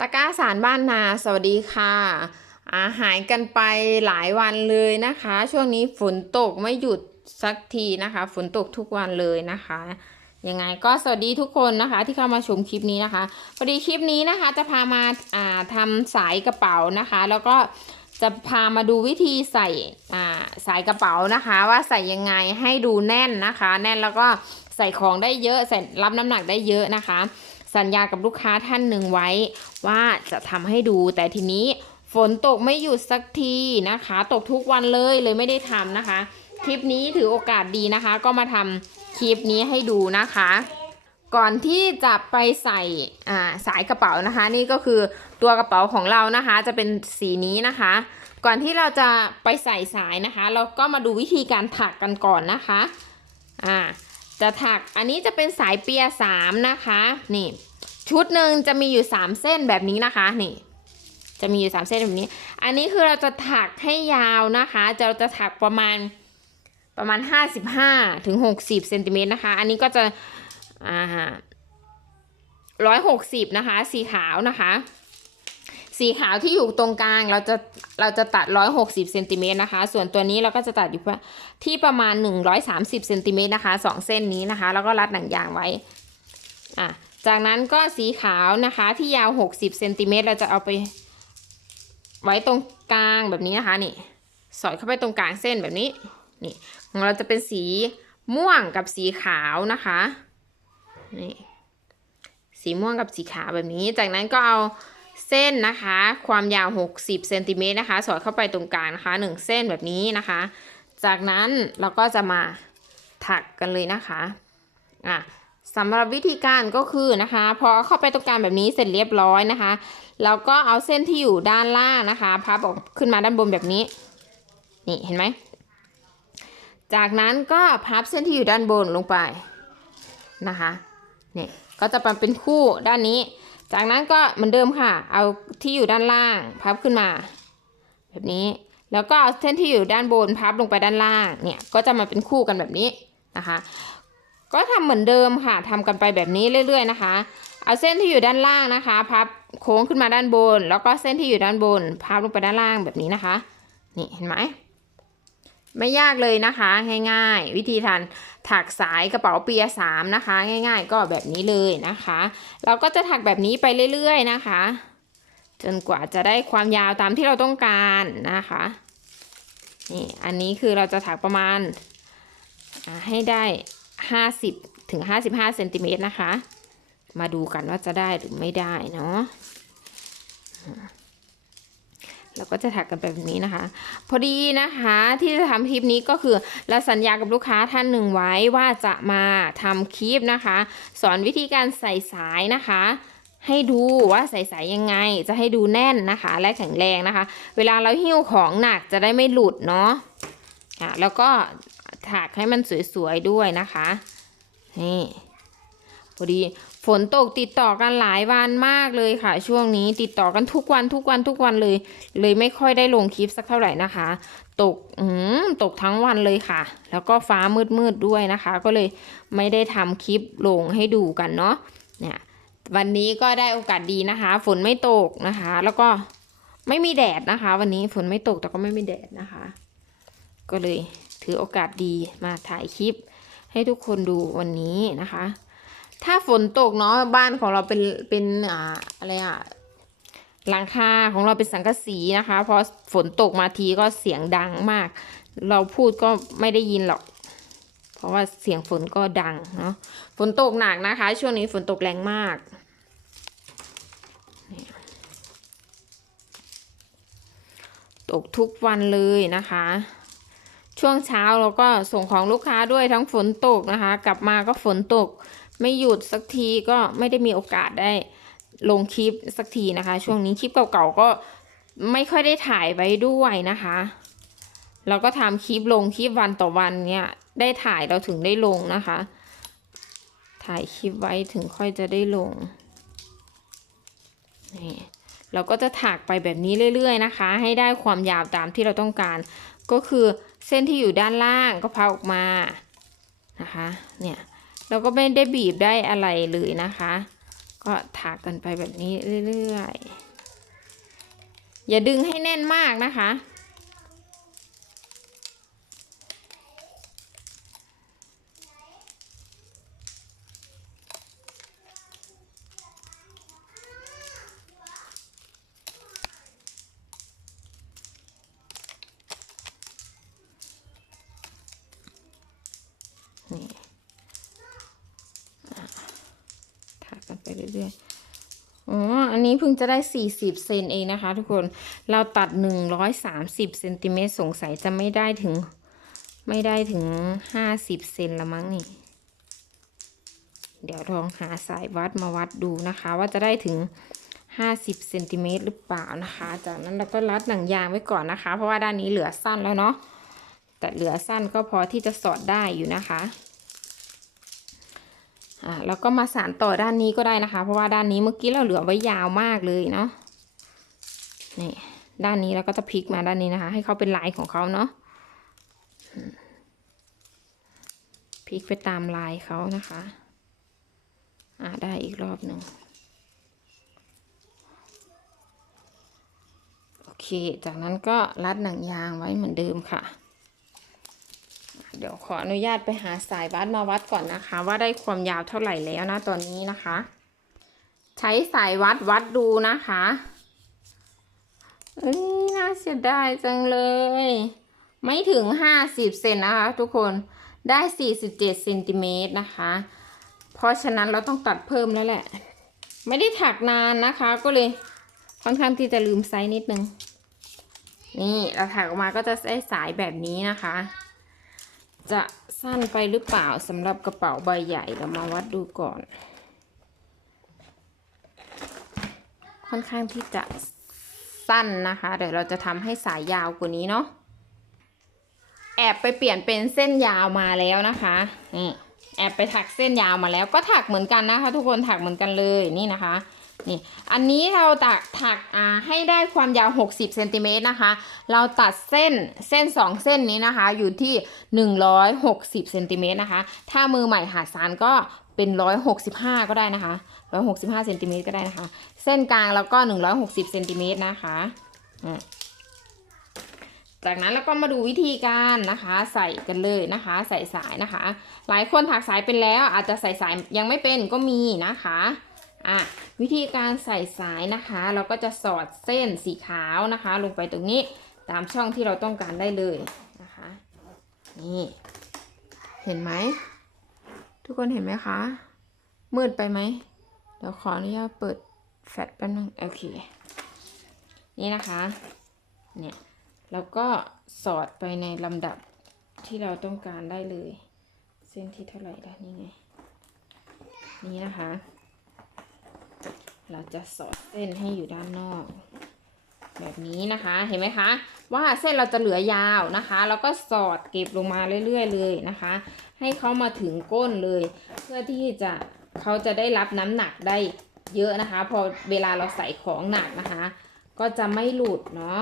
ตะก้าสารบ้านนาสวัสดีค่ะอาหายกันไปหลายวันเลยนะคะ ช่วงนี้ฝนตกไม่หยุดสักทีนะคะ ฝนตกทุกวันเลยนะคะยังไงก็สวัสดีทุกคนนะคะที่เข้ามาชมคลิปนี้นะคะพอดีคลิปนี้นะคะจะพามาอ่าทำสายกระเป๋านะคะ แล้วก็จะพามาดูวิธีใส่อ่าสายกระเป๋านะคะ ว่าใส่ยังไงให้ดูแน่นนะคะ แน่นแล้วก็ใส่ของได้เยอะใส่รับน้ำหนักได้เยอะนะคะ สัญญากับลูกค้าท่านหนึ่งไว้ ว่าจะทำให้ดูแต่ทีนี้ฝนตกไม่หยุดสักทีนะคะ ตกทุกวันเลยเลยไม่ได้ทำนะคะ คลิปนี้ถือโอกาสดีนะคะ ก็มาทำคลิปนี้ให้ดูนะคะ ก่อนที่จะไปใส่อ่าสายกระเป๋านะคะ นี่ก็คือตัวกระเป๋าของเรานะคะ จะเป็นสีนี้นะคะ ก่อนที่เราจะไปใส่สายนะคะ เราก็มาดูวิธีการถักกันก่อนนะคะอ่า จะถักอันนี้จะเป็นสายเปียสามนะคะ นี่ ชุดหนึ่งจะมีอยู่3เส้นแบบนี้นะคะ นี่ จะมีอยู่3เส้นแบบนี้ อันนี้คือเราจะถักให้ยาวนะคะจะจะถักประมาณประมาณ55ถึง60เซนติเมตรนะคะ อันนี้ก็จะอ่าร้อยหกสิบนะคะ สีขาวนะคะ สีขาวที่อยู่ตรงกลางเราจะเราจะตัด 160เซนติเมตรนะคะ ส่วนตัวนี้เราก็จะตัดอยู่ที่ประมาณ 130เซนติเมตรนะคะสองเส้นนี้นะคะ แล้วก็รัดหนังยางไว้อะจากนั้นก็สีขาวนะคะที่ยาว 60เซนติเมตรเราจะเอาไป ไว้ตรงกลางแบบนี้นะคะนี่สอดเข้าไปตรงกลางเส้นแบบนี้นี่ของเราจะเป็นสีม่วงกับสีขาวนะคะนี่สีม่วงกับสีขาวแบบนี้ จากนั้นก็เอา เส้นนะคะ ความยาว 60เซนติเมตรนะคะ สอดเข้าไปตรงกลางนะคะหนึ่งเส้นแบบนี้นะคะ จากนั้นเราก็จะมาถักกันเลยนะคะอะสำหรับวิธีการก็คือนะคะ พอเข้าไปตรงกลางแบบนี้เสร็จเรียบร้อยนะคะเราก็เอาเส้นที่อยู่ด้านล่างนะคะพับออกขึ้นมาด้านบนแบบนี้ นี่เห็นไหม จากนั้นก็พับเส้นที่อยู่ด้านบนลงไปนะคะ เนี่ยก็จะเป็นคู่ด้านนี้ จากนั้นก็เหมือนเดิมค่ะ เอาที่อยู่ด้านล่างพับขึ้นมา แบบนี้ แล้วก็เอาเส้นที่อยู่ด้านบนพับลงไปด้านล่าง เนี่ย ก็จะมาเป็นคู่กันแบบนี้นะคะ ก็ทำเหมือนเดิมค่ะทำกันไปแบบนี้เรื่อย ๆ นะคะ เอาเส้นที่อยู่ด้านล่างนะคะ พับโค้งขึ้นมาด้านบน แล้วก็เส้นที่อยู่ด้านบน พับลงไปด้านล่างแบบนี้นะคะ นี่เห็นไหม ไม่ยากเลยนะคะ ง่ายๆ วิธีทันถักสายกระเป๋าเปียสามนะคะ ง่าย ๆ ก็แบบนี้เลยนะคะ เราก็จะถักแบบนี้ไปเรื่อยๆนะคะ จนกว่าจะได้ความยาวตามที่เราต้องการนะคะนี่อันนี้คือเราจะถักประมาณให้ได้ 50ถึง55เซนติเมตรนะคะ มาดูกันว่าจะได้หรือไม่ได้เนาะ เราก็จะถักกันแบบนี้นะคะ พอดีนะคะที่จะทำคลิปนี้ก็คือเราสัญญากับลูกค้าท่านหนึ่งไว้ว่าจะมาทำคลิปนะคะ สอนวิธีการใส่สายนะคะ ให้ดูว่าใส่สายยังไง จะให้ดูแน่นนะคะ และแข็งแรงนะคะ เวลาเราหิ้วของหนักจะได้ไม่หลุดเนาะอะแล้วก็ถักให้มันสวยๆด้วยนะคะนี่พอดี ฝนตกติดต่อกันหลายวันมากเลยค่ะ ช่วงนี้ติดต่อกันทุกวันทุกวันทุกวันเลย เลยไม่ค่อยได้ลงคลิปสักเท่าไหร่นะคะ ตกอืมตกทั้งวันเลยค่ะ แล้วก็ฟ้ามืดมืดด้วยนะคะ ก็เลยไม่ได้ทำคลิปลงให้ดูกันเนาะเนี่ยวันนี้ก็ได้โอกาสดีนะคะ ฝนไม่ตกนะคะ แล้วก็ไม่มีแดดนะคะ วันนี้ฝนไม่ตกแต่ก็ไม่มีแดดนะคะ ก็เลยถือโอกาสดีมาถ่ายคลิปให้ทุกคนดูวันนี้นะคะ ถ้าฝนตกเนาะบ้านของเราเป็นเป็นอ่าอะไรอะหลังคาของเราเป็นสังกะสีนะคะพอฝนตกมาทีก็เสียงดังมาก เราพูดก็ไม่ได้ยินหรอก เพราะว่าเสียงฝนก็ดังเนาะฝนตกหนักนะคะ ช่วงนี้ฝนตกแรงมากตกทุกวันเลยนะคะ ช่วงเช้าเราก็ส่งของลูกค้าด้วยทั้งฝนตกนะคะ กลับมาก็ฝนตก ไม่หยุดสักทีก็ไม่ได้มีโอกาสได้ลงคลิปสักทีนะคะ ช่วงนี้คลิปเก่าๆก็ไม่ค่อยได้ถ่ายไว้ด้วยนะคะเราก็ทำคลิปลงคลิปวันต่อวันเนี่ยได้ถ่ายเราถึงได้ลงนะคะ ถ่ายคลิปไว้ถึงค่อยจะได้ลงนี่เราก็จะถักไปแบบนี้เรื่อย ๆ นะคะ ให้ได้ความยาวตามที่เราต้องการ ก็คือเส้นที่อยู่ด้านล่างก็พับออกมานะคะเนี่ย เราก็ไม่ได้บีบได้อะไรเลยนะคะ ก็ถักกันไปแบบนี้เรื่อยๆ อย่าดึงให้แน่นมากนะคะ ไปเรื่อยๆ อ๋อ อันนี้เพิ่งจะได้ 40 เซนเองนะคะ ทุกคน เราตัด 130เซนติเมตรสงสัยจะไม่ได้ถึง ไม่ได้ถึง 50 เซนละมั้งนี่ เดี๋ยวลองหาสายวัดมาวัดดูนะคะ ว่าจะได้ถึง50เซนติเมตรหรือเปล่านะคะ จากนั้นเราก็รัดหนังยางไว้ก่อนนะคะ เพราะว่าด้านนี้เหลือสั้นแล้วเนาะ แต่เหลือสั้นก็พอที่จะสอดได้อยู่นะคะ อ่าแล้วก็มาสานต่อด้านนี้ก็ได้นะคะ เพราะว่าด้านนี้เมื่อกี้เราเหลือไว้ยาวมากเลยเนาะนี่ด้านนี้เราก็จะพลิกมาด้านนี้นะคะ ให้เขาเป็นลายของเขาเนาะพลิกไปตามลายเขานะคะ อ่าได้อีกรอบหนึ่งโอเค จากนั้นก็รัดหนังยางไว้เหมือนเดิมค่ะ เดี๋ยวขออนุญาตไปหาสายวัดมาวัดก่อนนะคะ ว่าได้ความยาวเท่าไหร่แล้วนะตอนนี้นะคะ ใช้สายวัดวัดดูนะคะเอ้ยน่าเสียดายจังเลย ไม่ถึงห้าสิบเซนนะคะ ทุกคนได้สี่สิบเจ็ดเซนติเมตรนะคะ เพราะฉะนั้นเราต้องตัดเพิ่มแล้วแหละ ไม่ได้ถักนานนะคะ ก็เลยค่อนข้างที่จะลืมไซส์นิดนึงนี่เราถักออกมาก็จะได้สายแบบนี้นะคะ จะสั้นไปหรือเปล่าสำหรับกระเป๋าใบใหญ่เรามาวัดดูก่อน ค่อนข้างที่จะสั้นนะคะ เดี๋ยวเราจะทำให้สายยาวกว่านี้เนาะแอบไปเปลี่ยนเป็นเส้นยาวมาแล้วนะคะนี่แอบไปถักเส้นยาวมาแล้วก็ถักเหมือนกันนะคะ ทุกคนถักเหมือนกันเลยนี่นะคะ นี่อันนี้เราตักถักอ่าให้ได้ความยาว 60เซนติเมตรนะคะ เราตัดเส้นเส้น 2 เส้นนี้นะคะ อยู่ที่ 160เซนติเมตรนะคะ ถ้ามือใหม่หาสารก็เป็น 165 ก็ได้นะคะ 165เซนติเมตรก็ได้นะคะ เส้นกลางแล้วก็ 160เซนติเมตรนะคะอะจากนั้นเราก็มาดูวิธีการนะคะ ใส่กันเลยนะคะ ใส่สายนะคะ หลายคนถักสายเป็นแล้วอาจจะใส่สายยังไม่เป็นก็มีนะคะ อะวิธีการใส่สายนะคะ เราก็จะสอดเส้นสีขาวนะคะ ลงไปตรงนี้ตามช่องที่เราต้องการได้เลยนะคะ นี่ เห็นไหม ทุกคนเห็นไหมคะ มืดไปไหมเดี๋ยวขออนุญาตเปิดแฟลชแป๊บนึงโอเค นี่นะคะ เนี่ยแล้วก็สอดไปในลำดับที่เราต้องการได้เลย เส้นที่เท่าไหร่ได้นี่ไง นี่นะคะ เราจะสอดเส้นให้อยู่ด้านนอก แบบนี้นะคะเห็นไหมคะ ว่าเส้นเราจะเหลือยาวนะคะ แล้วก็สอดเก็บลงมาเรื่อยๆเลยนะคะ ให้เขามาถึงก้นเลย เพื่อที่จะเขาจะได้รับน้ำหนักได้เยอะนะคะ พอเวลาเราใส่ของหนักนะคะ ก็จะไม่หลุดเนาะ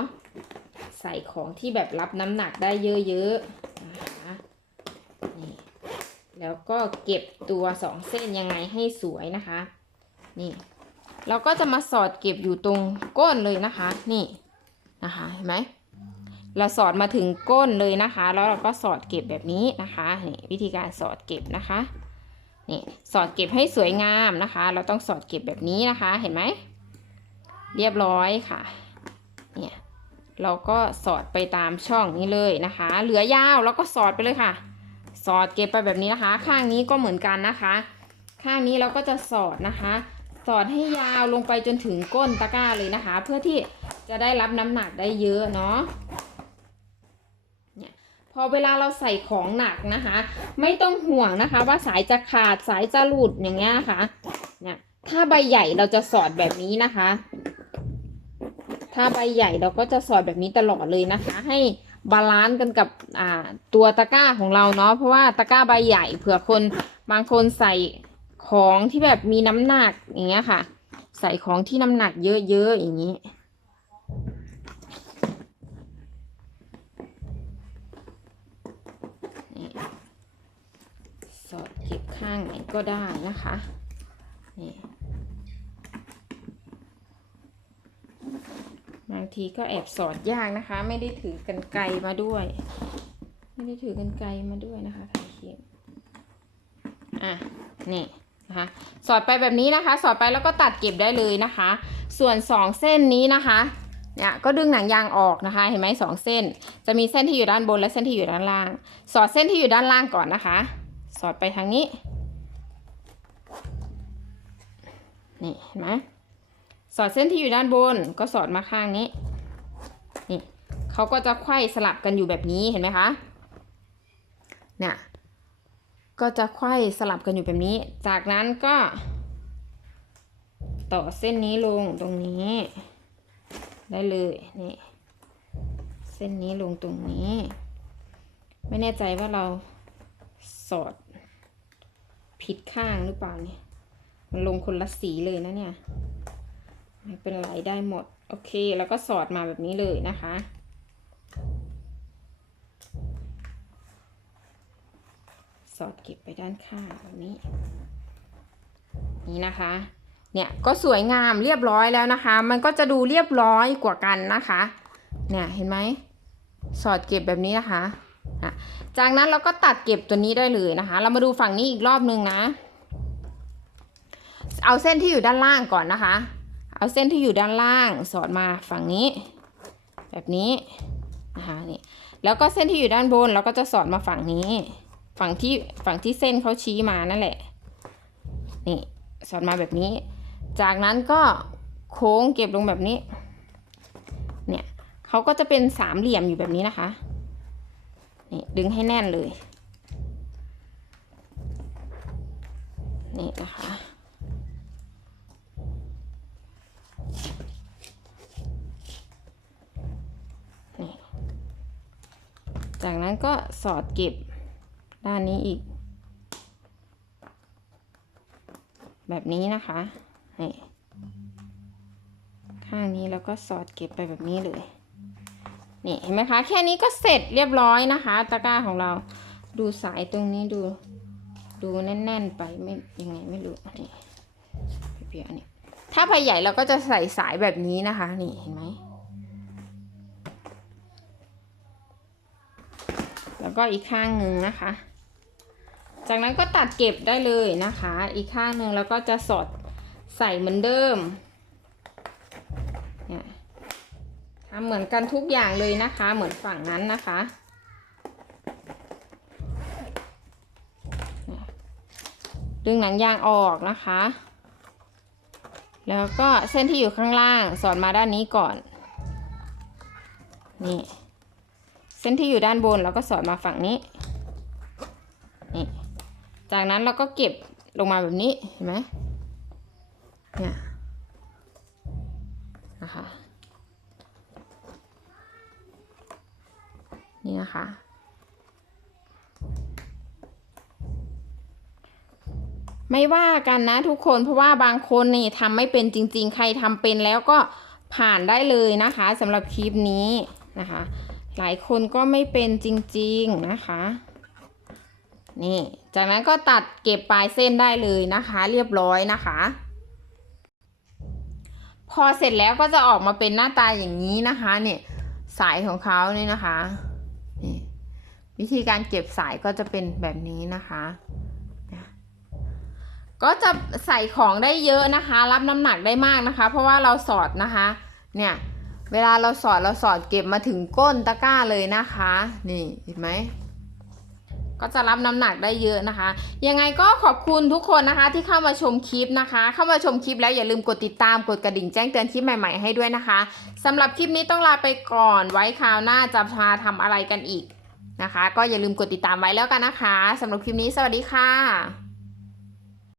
ใส่ของที่แบบรับน้ำหนักได้เยอะๆนะคะนี่แล้วก็เก็บตัวสองเส้นยังไงให้สวยนะคะ นี่ เราก็จะมาสอดเก็บอยู่ตรงก้นเลยนะคะ นี่นะคะเห็นไหมเราสอดมาถึงก้นเลยนะคะ แล้วเราก็สอดเก็บแบบนี้นะคะนี่วิธีการสอดเก็บนะคะนี่สอดเก็บให้สวยงามนะคะ เราต้องสอดเก็บแบบนี้นะคะเห็นไหมเรียบร้อยค่ะเนี่ยเราก็สอดไปตามช่องนี้เลยนะคะ เหลือยาวเราก็สอดไปเลยค่ะ สอดเก็บไปแบบนี้นะคะ ข้างนี้ก็เหมือนกันนะคะ ข้างนี้เราก็จะสอดนะคะ สอดให้ยาวลงไปจนถึงก้นตะกร้าเลยนะคะ เพื่อที่จะได้รับน้ำหนักได้เยอะเนาะเนี่ยพอเวลาเราใส่ของหนักนะคะ ไม่ต้องห่วงนะคะ ว่าสายจะขาดสายจะหลุดอย่างเงี้ยนะคะเนี่ยถ้าใบใหญ่เราจะสอดแบบนี้นะคะ ถ้าใบใหญ่เราก็จะสอดแบบนี้ตลอดเลยนะคะ ให้บาลานซ์กันกับอ่าตัวตะกร้าของเราเนาะเพราะว่าตะกร้าใบใหญ่เผื่อคนบางคนใส่ ของที่แบบมีน้ำหนักอย่างเงี้ยค่ะ ใส่ของที่น้ำหนักเยอะๆอย่างนี้สอดเก็บข้างไหนก็ได้นะคะนี่บางทีก็แอบสอดยากนะคะ ไม่ได้ถือกันไกลมาด้วย ไม่ได้ถือกันไกลมาด้วยนะคะถ่ายคลิปอะนี่ นะคะ สอดไปแบบนี้นะคะ สอดไปแล้วก็ตัดเก็บได้เลยนะคะ ส่วนสองเส้นนี้นะคะเนี่ยก็ดึงหนังยางออกนะคะ เห็นไหมสองเส้น จะมีเส้นที่อยู่ด้านบนและเส้นที่อยู่ด้านล่าง สอดเส้นที่อยู่ด้านล่างก่อนนะคะ สอดไปทางนี้ นี่เห็นไหมสอดเส้นที่อยู่ด้านบนก็สอดมาข้างนี้ นี่เขาก็จะไขว้สลับกันอยู่แบบนี้เห็นไหมคะเนี่ย ก็จะไขว้สลับกันอยู่แบบนี้ จากนั้นก็ ต่อเส้นนี้ลงตรงนี้ ได้เลยนี่เส้นนี้ลงตรงนี้ ไม่แน่ใจว่าเราสอดผิดข้างหรือเปล่าเนี่ย มันลงคนละสีเลยนะเนี่ย ไม่เป็นไรได้หมด โอเค แล้วก็สอดมาแบบนี้เลยนะคะ สอดเก็บไปด้านข้างแบบนี้ นี่นะคะ เนี่ยก็สวยงามเรียบร้อยแล้วนะคะ มันก็จะดูเรียบร้อยกว่ากันนะคะ เนี่ยเห็นไหมสอดเก็บแบบนี้นะคะะจากนั้นเราก็ตัดเก็บตัวนี้ได้เลยนะคะ เรามาดูฝั่งนี้อีกรอบนึงนะ เอาเส้นที่อยู่ด้านล่างก่อนนะคะ เอาเส้นที่อยู่ด้านล่างสอดมาฝั่งนี้ แบบนี้นะคะนี่แล้วก็เส้นที่อยู่ด้านบนเราก็จะสอดมาฝั่งนี้ ฝั่งที่ฝั่งที่เส้นเขาชี้มานั่นแหละ นี่สอดมาแบบนี้ จากนั้นก็โค้งเก็บลงแบบนี้ เนี่ยเขาก็จะเป็นสามเหลี่ยมอยู่แบบนี้นะคะ นี่ดึงให้แน่นเลย นี่นะคะจากนั้นก็สอดเก็บ ด้านนี้อีก แบบนี้นะคะนี่ข้างนี้แล้วก็สอดเก็บไปแบบนี้เลย นี่เห็นไหมคะ แค่นี้ก็เสร็จเรียบร้อยนะคะ ตะกร้าของเรา ดูสายตรงนี้ดู ดูแน่น ๆ ไปไม่ยังไงไม่รู้นี่เปียๆนี่ถ้าพาใหญ่เราก็จะใส่สายแบบนี้นะคะ นี่เห็นไหม แล้วก็อีกข้างหนึ่งนะคะ จากนั้นก็ตัดเก็บได้เลยนะคะ อีกข้างหนึ่งแล้วก็จะสอดใส่เหมือนเดิมเนี่ยทำเหมือนกันทุกอย่างเลยนะคะ เหมือนฝั่งนั้นนะคะดึงหนังยางออกนะคะ แล้วก็เส้นที่อยู่ข้างล่างสอดมาด้านนี้ก่อน นี่ เส้นที่อยู่ด้านบนเราก็สอดมาฝั่งนี้ จากนั้นเราก็เก็บลงมาแบบนี้เห็นไหมเนี่ยนะคะนี่นะคะ ไม่ว่ากันนะทุกคนเพราะว่าบางคนนี่ทำไม่เป็นจริง ๆ ใครทำเป็นแล้วก็ผ่านได้เลยนะคะสำหรับคลิปนี้นะคะ หลายคนก็ไม่เป็นจริง ๆนะคะ นี่ จากนั้นก็ตัดเก็บปลายเส้นได้เลยนะคะ เรียบร้อยนะคะ พอเสร็จแล้วก็จะออกมาเป็นหน้าตาอย่างนี้นะคะเนี่ยสายของเขานี่นะคะนี่วิธีการเก็บสายก็จะเป็นแบบนี้นะคะก็จะใส่ของได้เยอะนะคะ รับน้ำหนักได้มากนะคะ เพราะว่าเราสอดนะคะ เนี่ย เวลาเราสอดเราสอดเก็บมาถึงก้นตะกร้าเลยนะคะ นี่เห็นไหม ก็จะรับน้ำหนักได้เยอะนะคะ ยังไงก็ขอบคุณทุกคนนะคะที่เข้ามาชมคลิปนะคะ เข้ามาชมคลิปแล้วอย่าลืมกดติดตามกดกระดิ่งแจ้งเตือนคลิปใหม่ๆให้ด้วยนะคะสำหรับคลิปนี้ต้องลาไปก่อนไว้คราวหน้าจะพาทำอะไรกันอีกนะคะ ก็อย่าลืมกดติดตามไว้แล้วกันนะคะสำหรับคลิปนี้สวัสดีค่ะ